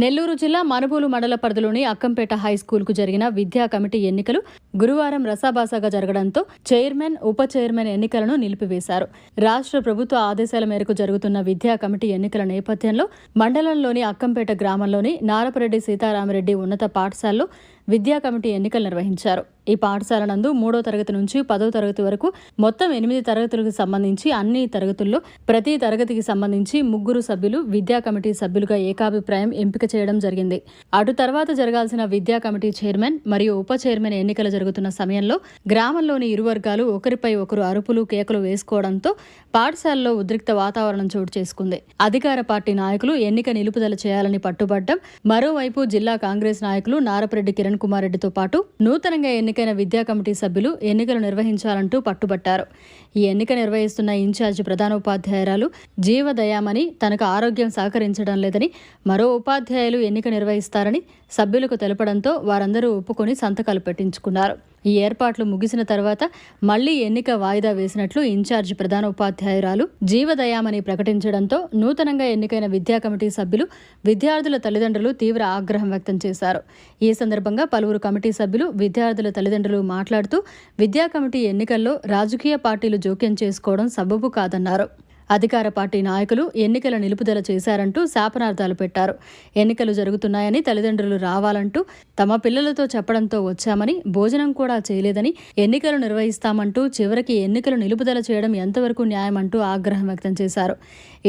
నెల్లూరు జిల్లా మనుబోలు మండల పరిధిలోని అక్కంపేట హైస్కూల్కు జరిగిన విద్యా కమిటీ ఎన్నికలు గురువారం రసాబాసాగా జరగడంతో చైర్మన్, ఉప చైర్మన్ ఎన్నికలను నిలిపివేశారు. రాష్ట్ర ప్రభుత్వ ఆదేశాల మేరకు జరుగుతున్న విద్యా కమిటీ ఎన్నికల నేపథ్యంలో మండలంలోని అక్కంపేట గ్రామంలోని నారపరెడ్డి సీతారామరెడ్డి ఉన్నత పాఠశాలలో విద్యా కమిటీ ఎన్నికలు నిర్వహించారు. ఈ పాఠశాల నందు 3వ తరగతి నుంచి 10వ తరగతి వరకు మొత్తం 8 తరగతులకు సంబంధించి అన్ని తరగతుల్లో ప్రతి తరగతికి సంబంధించి 3 సభ్యులు విద్యా కమిటీ సభ్యులుగా ఏకాభిప్రాయం ఎంపిక చేయడం జరిగింది. అటు తర్వాత జరగాల్సిన విద్యా కమిటీ చైర్మన్ మరియు ఉప చైర్మన్ ఎన్నికలు జరుగుతున్న సమయంలో గ్రామంలోని ఇరు వర్గాలు ఒకరిపై ఒకరు అరుపులు, కేకలు వేసుకోవడంతో పాఠశాలలో ఉద్రిక్త వాతావరణం చోటు చేసుకుంది. అధికార పార్టీ నాయకులు ఎన్నిక నిలుపుదల చేయాలని పట్టుబట్టడం, మరోవైపు జిల్లా కాంగ్రెస్ నాయకులు నారపరెడ్డి కిరణ్ కుమార్ రెడ్డితో పాటు నూతనంగా ఎన్నికైన విద్యా కమిటీ సభ్యులు ఎన్నికలు నిర్వహించాలంటూ పట్టుబట్టారు. ఈ ఎన్నిక నిర్వహిస్తున్న ఇన్ఛార్జి ప్రధానోపాధ్యాయురాలు జీవదయామణి తనకు ఆరోగ్యం సహకరించడం లేదని, మరో ఉపాధ్యాయులు ఎన్నిక నిర్వహిస్తారని సభ్యులకు తెలపడంతో వారందరూ ఒప్పుకొని సంతకాలు పెట్టించుకున్నారు. ఈ ఏర్పాట్లు ముగిసిన తర్వాత మళ్లీ ఎన్నిక వాయిదా వేసినట్లు ఇన్ఛార్జి ప్రధానోపాధ్యాయురాలు జీవదయామణి ప్రకటించడంతో నూతనంగా ఎన్నికైన విద్యా కమిటీ సభ్యులు, విద్యార్థుల తల్లిదండ్రులు తీవ్ర ఆగ్రహం వ్యక్తం చేశారు. ఈ సందర్భంగా పలువురు కమిటీ సభ్యులు, విద్యార్థుల తల్లిదండ్రులు మాట్లాడుతూ విద్యా కమిటీ ఎన్నికల్లో రాజకీయ పార్టీలు జోక్యం చేసుకోవడం సబబు కాదన్నారు. అధికార పార్టీ నాయకులు ఎన్నికల నిలుపుదల చేశారంటూ శాపనార్థాలు పెట్టారు. ఎన్నికలు జరుగుతున్నాయని తల్లిదండ్రులు రావాలంటూ తమ పిల్లలతో చెప్పడంతో వచ్చామని, భోజనం కూడా చేయలేదని, ఎన్నికలు నిర్వహిస్తామంటూ చివరికి ఎన్నికలు నిలుపుదల చేయడం ఎంతవరకు న్యాయమంటూ ఆగ్రహం వ్యక్తం చేశారు.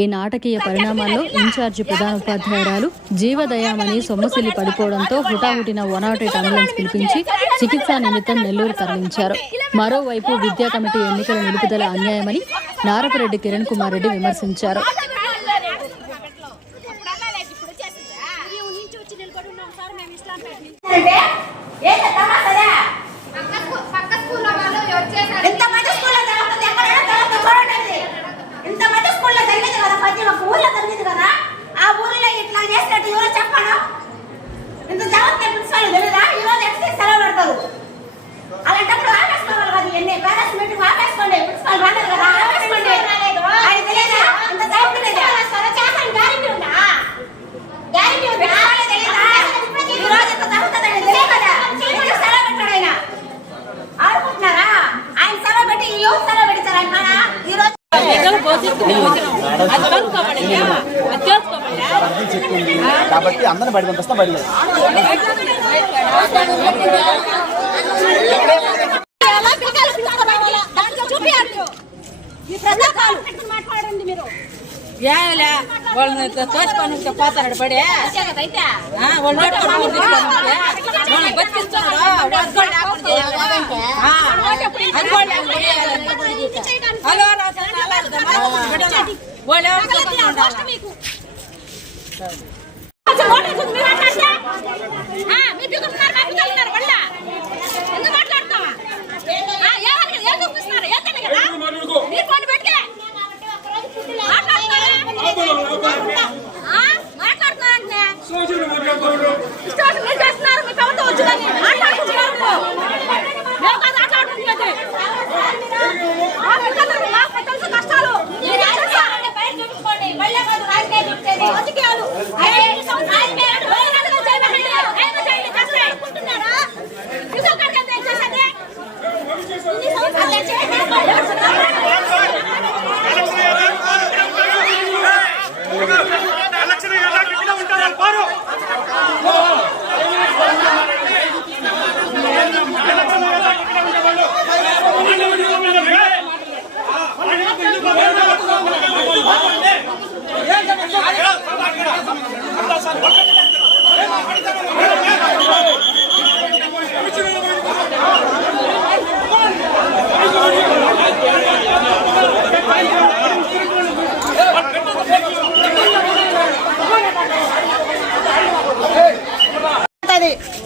ఈ నాటకీయ పరిణామాల్లో ఇన్ఛార్జి ప్రధానోపాధ్యాయురాలు జీవదయామణి సొమ్మసిల్లి పడిపోవడంతో హుటాహుటిన 108 అంబులెన్స్ పిలిపించి చికిత్సా నిమిత్తం నెల్లూరు తరలించారు. మరోవైపు విద్యా కమిటీ ఎన్నికల నిలుపుదల అన్యాయమని నారపరెడ్డి కిరణ్ కుమార్ రెడ్డి విమర్శించారు. కాబట్టి అందరిని బయట పంపిస్తాం. బయట వాళ్ళని తోచుకొని పోతాడు పడే వాళ్ళు బతికిస్తున్నాడు. హలో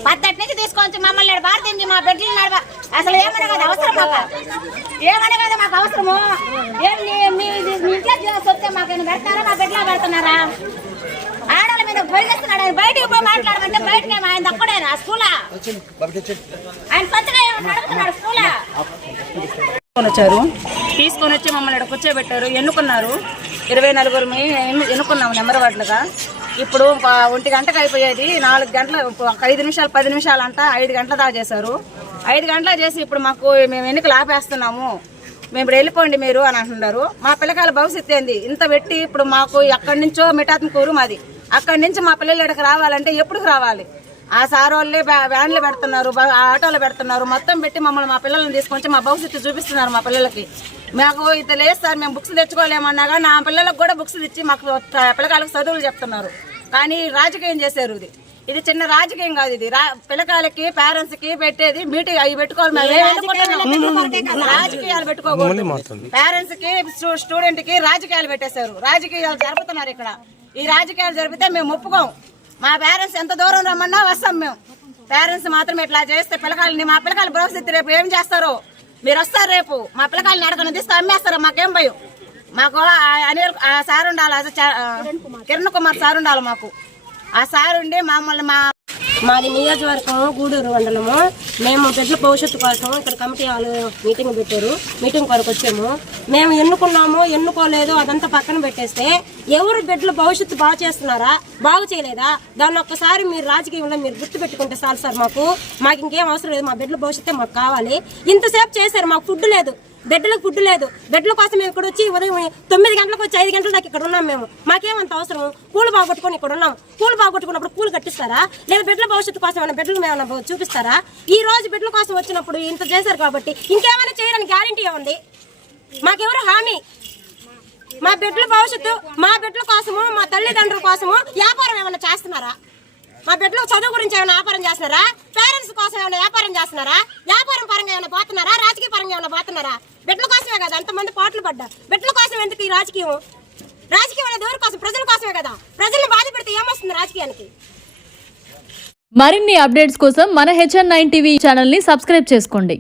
పద్ధతి నుంచి తీసుకొని మమ్మల్ని భారతించి మా బిడ్డలు నడవ అసలు ఏమన్నా కదా అవసరం, ఏమన్నా కదా మాకు అవసరము. మీ ఇంట్లో వస్తే మాకు పెడతారా, మా బిడ్డలో పెడుతున్నారా? ఆడవాళ్ళ మీద పొయ్యేస్తున్నాడు. ఆయన బయటకు పోయి మాట్లాడమంటే బయటకి ఆయన దక్కడేనా స్కూలా? ఆయన కొత్తగా ఏమన్నా అడుగుతున్నాడు స్కూలా? తీసుకొని వచ్చి మమ్మల్ని ఇక్కడ కూర్చోబెట్టారు, ఎన్నుకున్నారు. 24 ఎన్నుకున్నాము నెంబర్ వార్డులుగా. ఇప్పుడు 1 గంటకు అయిపోయేది 4 గంటలు 5 నిమిషాలు 10 నిమిషాలు అంట 5 గంటల దాకా చేశారు. 5 గంటలు చేసి ఇప్పుడు మాకు మేము ఎన్నికలు ఆపేస్తున్నాము, మేము ఇప్పుడు వెళ్ళిపోండి మీరు అని అంటున్నారు. మా పిల్లకాయల భవిష్యత్తు ఏంది? ఇంత పెట్టి ఇప్పుడు మాకు ఎక్కడి నుంచో మిఠాత్మకూరు మాది, అక్కడి నుంచి మా పిల్లలు ఇక్కడికి రావాలంటే ఎప్పుడు రావాలి? ఆ సార్ వాళ్ళే వ్యాన్లు పెడుతున్నారు, ఆటోలు పెడుతున్నారు, మొత్తం పెట్టి మమ్మల్ని మా పిల్లల్ని తీసుకొచ్చి మా భవిష్యత్తు చూపిస్తున్నారు. మా పిల్లలకి మాకు ఇది లేదు సార్, మేము బుక్స్ తెచ్చుకోలేమన్నా కానీ నా పిల్లలకు కూడా బుక్స్ తెచ్చి మాకు పిల్లకాయలకు చదువులు చెప్తున్నారు. కానీ రాజకీయం చేశారు. ఇది చిన్న రాజకీయం కాదు, ఇది పిల్లకాయలకి పేరెంట్స్ కి పెట్టేది మీటింగ్. అవి పెట్టుకోవాలి, రాజకీయాలు పెట్టుకోకూడదు. పేరెంట్స్ కి స్టూడెంట్ కి రాజకీయాలు పెట్టేశారు, రాజకీయాలు జరుపుతున్నారు ఇక్కడ. ఈ రాజకీయాలు జరిపితే మేము ఒప్పుకోం. మా పేరెంట్స్ ఎంత దూరం రమ్మన్నా వస్తాం మేము. పేరెంట్స్ మాత్రం ఇట్లా చేస్తే పిల్లకాయలని, మా పిల్లకాయల భవిష్యత్తు రేపు ఏం చేస్తారో మీరు వస్తారు. రేపు మా పిల్లకాయలని ఎడకన తీస్తే అమ్మేస్తారో మాకేం భయం. మాకు అనిల్ సార్ ఉండాలి, కిరణ్ కుమార్ సార్ ఉండాలి. మాకు ఆ సార్ ఉండి మమ్మల్ని మాది నియోజకవర్గం గూడూరు మండలము. మేము బిడ్డల భవిష్యత్తు కోసం ఇక్కడ కమిటీ వాళ్ళు మీటింగ్ పెట్టారు. మీటింగ్ కొరకు వచ్చాము. మేము ఎన్నుకున్నాము ఎన్నుకోలేదు అదంతా పక్కన పెట్టేస్తే ఎవరు బిడ్డల భవిష్యత్తు బాగు చేస్తున్నారా బాగు చేయలేదా దాన్ని ఒక్కసారి మీరు రాజకీయంలో మీరు గుర్తు పెట్టుకుంటే చాలు సార్. మాకు ఇంకేం అవసరం లేదు, మా బిడ్డల భవిష్యత్తే మాకు కావాలి. ఇంతసేపు చేశారు, మాకు ఫుడ్ లేదు, బిడ్డలకు ఫుడ్ లేదు. బిడ్డల కోసం మేము ఇక్కడ వచ్చి ఉదయం 9 గంటలకు వచ్చి 5 గంటల దాకా ఇక్కడ ఉన్నాం. మేము మాకేమంత అవసరం? కూలు బాగొట్టుకొని ఇక్కడ ఉన్నాం. కూలు బాగొట్టుకున్నప్పుడు కూలు కట్టిస్తారా? లేదా బిడ్డల భవిష్యత్తు కోసం ఏమైనా బిడ్డలు ఏమైనా చూపిస్తారా? ఈ రోజు బిడ్డల కోసం వచ్చినప్పుడు ఇంత చేశారు కాబట్టి ఇంకేమైనా చేయడానికి గ్యారంటీ ఏముంది? మాకెవరు హామీ? మా బిడ్డల భవిష్యత్తు, మా బిడ్డల కోసము, మా తల్లిదండ్రుల కోసము వ్యాపారం ఏమైనా చేస్తున్నారా? మా బిడ్డలకు చదువు గురించి ఏమైనా వ్యాపారం చేస్తున్నారా? పేరెంట్స్ కోసం ఏమైనా వ్యాపారం చేస్తున్నారా? వ్యాపారం పరంగా ఏమైనా పోతున్నారా? రాజకీయ పరంగా ఏమైనా పోతున్నారా? బిడ్డల కోసమే కదా అంతమంది పాటలు పడ్డా. బిడ్డల కోసం ఎందుకు ఈ రాజకీయం? రాజకీయం అనేది ఎవరి కోసం? ప్రజల కోసమే కదా. ప్రజల్ని బాధ పెడితే ఏమొస్తుంది రాజకీయానికి? మరిన్ని అప్డేట్స్ కోసం మన HN9 టీవీ ఛానల్ ని సబ్స్క్రైబ్ చేసుకోండి.